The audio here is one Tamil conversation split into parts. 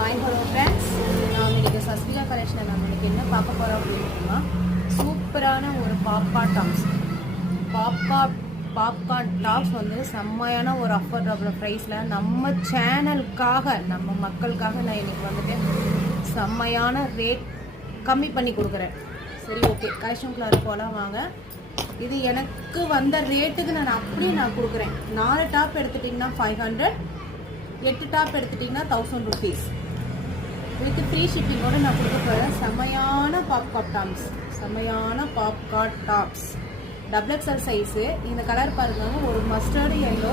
ஹாய் ஹலோ ஃப்ரெண்ட்ஸ், நாம் இன்றைக்கி சஸ்விகா கலெக்ஷனில் நம்ம இன்றைக்கி என்ன பார்க்க போகிறோம் அப்படின்னா சூப்பரான ஒரு பாப்கார்ன் டாப்ஸ். பாப்கார்ன் டாப்ஸ் வந்து செம்மையான ஒரு அஃபோர்டபுள் ப்ரைஸில் நம்ம சேனலுக்காக நம்ம மக்களுக்காக நான் இன்றைக்கி வந்துட்டு செம்மையான ரேட் கம்மி பண்ணி கொடுக்குறேன். சரி, ஓகே, கலெக்ஷனுக்குள்ளார போகலாம் வாங்க. இது எனக்கு வந்த ரேட்டுக்கு நான் கொடுக்குறேன். 4 டாப் எடுத்துட்டிங்கன்னா 500, 8 டாப் எடுத்துட்டிங்கன்னா 1000 rupees வித் ஃப்ரீ ஷிப்பிங்கோடு நான் கொடுக்க போகிறேன். செம்மையான popcorn tops double XL size. இந்த கலர் பாருங்க, ஒரு மஸ்டர்டு எல்லோ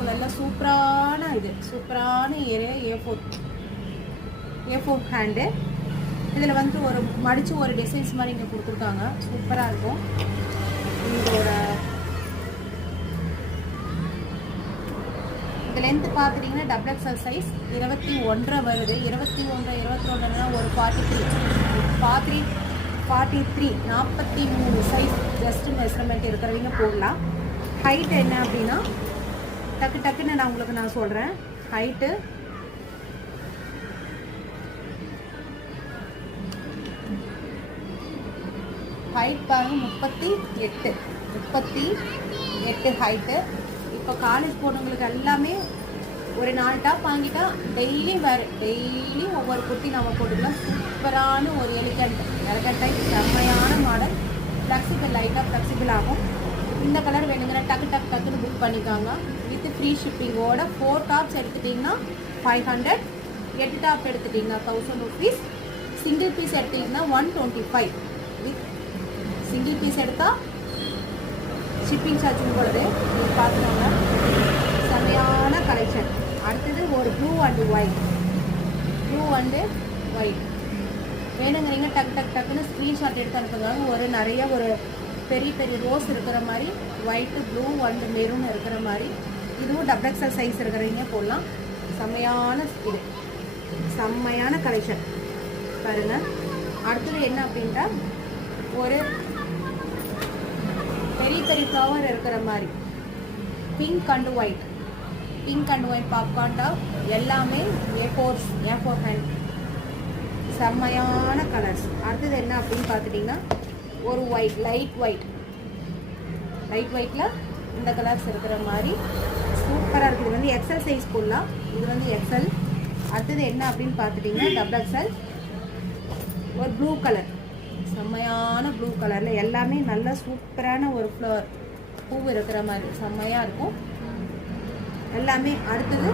கலரில் சூப்பரான A4 ஹேண்டு. இதில் வந்து ஒரு மடித்து ஒரு டிசைன்ஸ் மாதிரி இங்கே கொடுத்துருக்காங்க. சூப்பராக இருக்கும். இதோட இந்த லென்த்து பார்த்துட்டிங்கன்னா டபுள் எக்ஸ்எல் சைஸ் 21 வருது. 21 ஒரு 43 43 சைஸ் ஜஸ்ட் மெஷர்மெண்ட் இருக்கிறவங்க போடலாம். ஹைட் என்ன அப்படின்னா டக்குன்னு நான் சொல்கிறேன். ஹைட்டு பாருங்க 38 ஹைட்டு. இப்போ காலேஜ் போனவங்களுக்கு எல்லாமே ஒரு 4 டாப் வாங்கிட்டா டெய்லி ஒவ்வொரு குர்த்தி நம்ம போட்டுக்கலாம். சூப்பரான ஒரு எலிகண்ட் செம்மையான மாடல். லைட்டாக ஃப்ளெக்சிபிள் ஆகும். இந்த கலர் வேணுங்கிற டக்குன்னு புக் பண்ணிக்காங்க. வித் ஃப்ரீ ஷிப்பிங்கோட 4 டாப்ஸ் எடுத்துட்டிங்கன்னா 500, 8 டாப் எடுத்துட்டிங்கன்னா 1000 rupees, சிங்கிள் பீஸ் எடுத்திங்கன்னா 125. வித் சிங்கிள் பீஸ் எடுத்தால் ஷிப்பிங் சார்ஜும் போடுது. இது பார்த்துக்கோங்க, செம்மையான கலெக்ஷன். அடுத்தது ஒரு ப்ளூ அண்டு ஒயிட் வேணுங்கிறீங்க டக்குன்னு ஸ்க்ரீன்ஷாட் எடுத்து அனுப்புங்க. நிறைய பெரிய ரோஸ் இருக்கிற மாதிரி, ஒயிட்டு, ப்ளூ அண்டு மெரூன் இருக்கிற மாதிரி. இதுவும் டபுள் எக்ஸ்எல் சைஸ் இருக்கிறவங்க போடலாம். செம்மையான கலெக்ஷன் பாருங்கள். அடுத்தது என்ன அப்படின்ட்டா ஒரு பெரிய ஃப்ளவர் இருக்கிற மாதிரி pink and white popcorn top. எல்லாமே A4 ஹேண்ட். செம்மையான கலர்ஸ். அடுத்தது என்ன அப்படின்னு பார்த்துட்டிங்கன்னா ஒரு லைட் ஒயிட்டில் இந்த கலர்ஸ் இருக்கிற மாதிரி சூப்பராக இருக்குது. இது வந்து எக்ஸல் சைஸ் போடலாம். இது வந்து எக்ஸல். அடுத்தது என்ன அப்படின்னு பார்த்துட்டிங்கன்னா டபுள் எக்ஸல். ஒரு ப்ளூ கலர், செம்மையான ப்ளூ கலரில் எல்லாமே நல்ல சூப்பரான ஒரு பூ இருக்கிற மாதிரி செம்மையாக இருக்கும் எல்லாமே. அடுத்தது